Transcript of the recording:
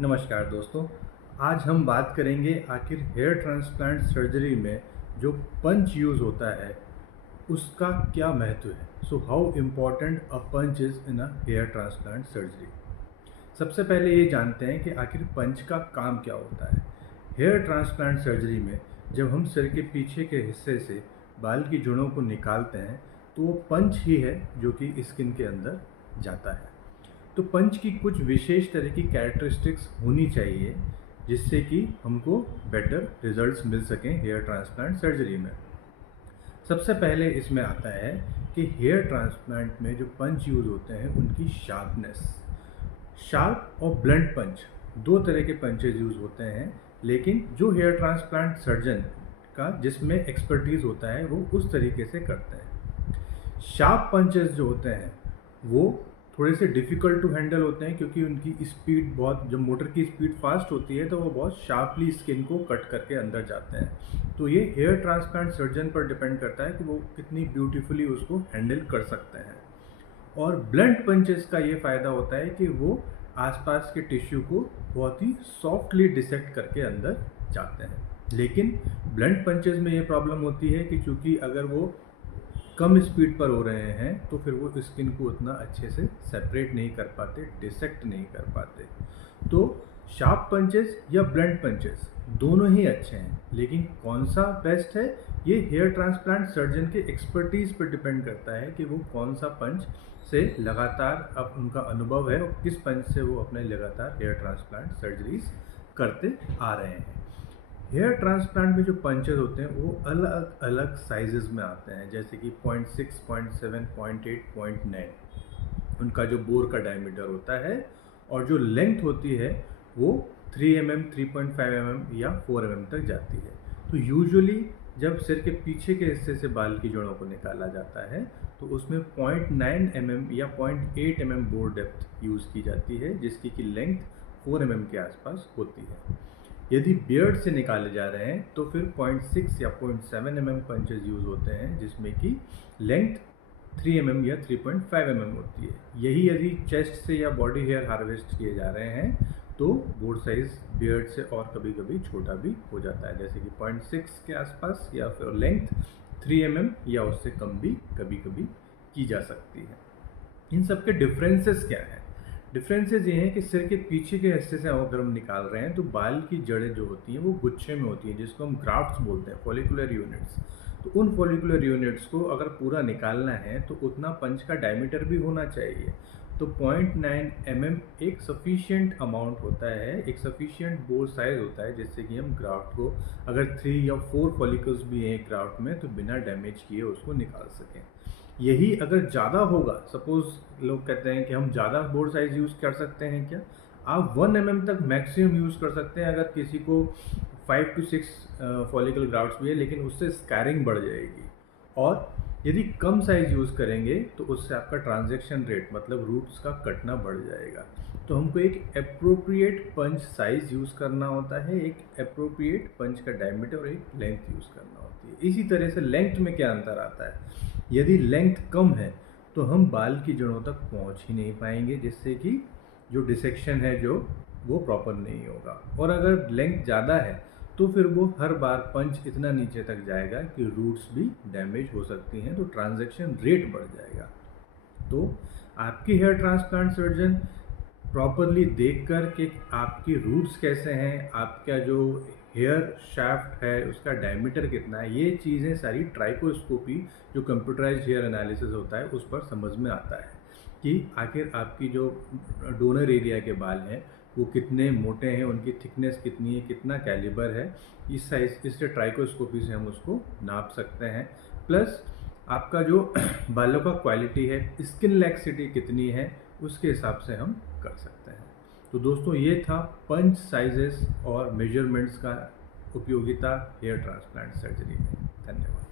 नमस्कार दोस्तों। आज हम बात करेंगे आखिर हेयर ट्रांसप्लांट सर्जरी में जो पंच यूज़ होता है उसका क्या महत्व है। So how important a punch is in a hair transplant surgery. सबसे पहले ये जानते हैं कि आखिर पंच का काम क्या होता है। हेयर ट्रांसप्लांट सर्जरी में जब हम सिर के पीछे के हिस्से से बाल की जड़ों को निकालते हैं तो वो पंच ही है जो कि स्किन के अंदर जाता है। तो पंच की कुछ विशेष तरह की कैरेक्टरिस्टिक्स होनी चाहिए जिससे कि हमको बेटर रिजल्ट्स मिल सकें हेयर ट्रांसप्लांट सर्जरी में। सबसे पहले इसमें आता है कि हेयर ट्रांसप्लांट में जो पंच यूज़ होते हैं उनकी शार्पनेस। शार्प और ब्लंट पंच दो तरह के पंचेज यूज़ होते हैं, लेकिन जो हेयर ट्रांसप्लांट सर्जन का जिसमें एक्सपर्टीज़ होता है वो उस तरीके से करते हैं। शार्प पंचेस जो होते हैं वो थोड़े से डिफ़िकल्ट टू हैंडल होते हैं क्योंकि उनकी स्पीड बहुत, जब मोटर की स्पीड फास्ट होती है तो वो बहुत शार्पली स्किन को कट करके अंदर जाते हैं। तो ये हेयर ट्रांसप्लांट सर्जन पर डिपेंड करता है कि वो कितनी ब्यूटीफुली उसको हैंडल कर सकते हैं। और ब्लंट पंचेस का ये फ़ायदा होता है कि वो आसपास के टिश्यू को बहुत ही सॉफ्टली डिसेक्ट करके अंदर जाते हैं। लेकिन ब्लंट पंचेस में ये प्रॉब्लम होती है कि चूँकि अगर वो कम स्पीड पर हो रहे हैं तो फिर वो स्किन को उतना अच्छे से सेपरेट नहीं कर पाते, डिसेक्ट नहीं कर पाते। तो शार्प पंचेस या ब्लंट पंचेस दोनों ही अच्छे हैं, लेकिन कौन सा बेस्ट है ये हेयर ट्रांसप्लांट सर्जन के एक्सपर्टीज़ पर डिपेंड करता है कि वो कौन सा पंच से लगातार अब उनका अनुभव है और किस पंच से वो अपने लगातार हेयर ट्रांसप्लांट सर्जरीज करते आ रहे हैं। हेयर ट्रांसप्लांट में जो पंचेज होते हैं वो अलग अलग साइजेस में आते हैं, जैसे कि 0.6, 0.7, 0.8, 0.9 उनका जो बोर का डायमीटर होता है, और जो लेंथ होती है वो 3 mm, 3.5 mm या 4 mm तक जाती है। तो यूजुअली जब सिर के पीछे के हिस्से से बाल की जड़ों को निकाला जाता है तो उसमें 0.9 mm या 0.8 mm बोर डेप्थ यूज़ की जाती है, जिसकी की लेंथ 4 mm के आसपास होती है। यदि बियर्ड से निकाले जा रहे हैं तो फिर 0.6 या 0.7 mm पंचेज यूज़ होते हैं, जिसमें कि लेंथ 3 mm या 3.5 mm होती है। यही यदि चेस्ट से या बॉडी हेयर हार्वेस्ट किए जा रहे हैं तो बोर साइज बियर्ड से और कभी कभी छोटा भी हो जाता है, जैसे कि 0.6 के आसपास, या फिर लेंथ 3 mm या उससे कम भी कभी कभी की जा सकती है। इन सब के डिफरेंसेस क्या हैं? डिफरेंसेस ये हैं कि सिर के पीछे के हिस्से से अगर हम निकाल रहे हैं तो बाल की जड़ें जो होती हैं वो गुच्छे में होती हैं, जिसको हम ग्राफ्ट्स बोलते हैं, फॉलिकुलर यूनिट्स। तो उन फॉलिकुलर यूनिट्स को अगर पूरा निकालना है तो उतना पंच का डायमीटर भी होना चाहिए। तो 0.9 mm एक सफिशिएंट अमाउंट होता है, एक सफिशिएंट बोर साइज होता है, जिससे कि हम ग्राफ्ट को, अगर 3 या 4 फॉलिकल्स भी हैं एक ग्राफ्ट में, तो बिना डैमेज किए उसको निकाल सकें। यही अगर ज़्यादा होगा, सपोज़ लोग कहते हैं कि हम ज़्यादा बोर साइज़ यूज़ कर सकते हैं क्या? आप 1 mm तक मैक्सिमम यूज़ कर सकते हैं अगर किसी को 5 to 6 फॉलिकल ग्राफ्ट्स भी है, लेकिन उससे स्कैरिंग बढ़ जाएगी। और यदि कम साइज़ यूज़ करेंगे तो उससे आपका ट्रांजैक्शन रेट, मतलब रूट्स का कटना बढ़ जाएगा। तो हमको एक एप्रोप्रिएट पंच साइज़ यूज़ करना होता है, एक एप्रोप्रिएट पंच का डायमीटर और एक लेंथ यूज़ करना होती है। इसी तरह से लेंथ में क्या अंतर आता है? यदि लेंथ कम है तो हम बाल की जड़ों तक पहुंच ही नहीं पाएंगे, जिससे कि जो डिसेक्शन है जो वो प्रॉपर नहीं होगा। और अगर लेंथ ज़्यादा है तो फिर वो हर बार पंच इतना नीचे तक जाएगा कि रूट्स भी डैमेज हो सकती हैं, तो ट्रांजैक्शन रेट बढ़ जाएगा। तो आपकी हेयर ट्रांसप्लांट सर्जन प्रॉपरली देख कर कि आपकी रूट्स कैसे हैं, आपका जो हेयर शाफ्ट है उसका डायमीटर कितना है, ये चीज़ें सारी ट्राइकोस्कोपी जो कंप्यूटराइज्ड हेयर एनालिसिस होता है उस पर समझ में आता है कि आखिर आपकी जो डोनर एरिया के बाल हैं वो कितने मोटे हैं, उनकी थिकनेस कितनी है, कितना कैलिबर है। इस साइज इससे ट्राइकोस्कोपी से हम उसको नाप सकते हैं। प्लस आपका जो बालों का क्वालिटी है, स्किन लैक्सिटी कितनी है, उसके हिसाब से हम कर सकते हैं। तो दोस्तों ये था पंच साइजेस और मेजरमेंट्स का उपयोगिता हेयर ट्रांसप्लांट सर्जरी में। धन्यवाद।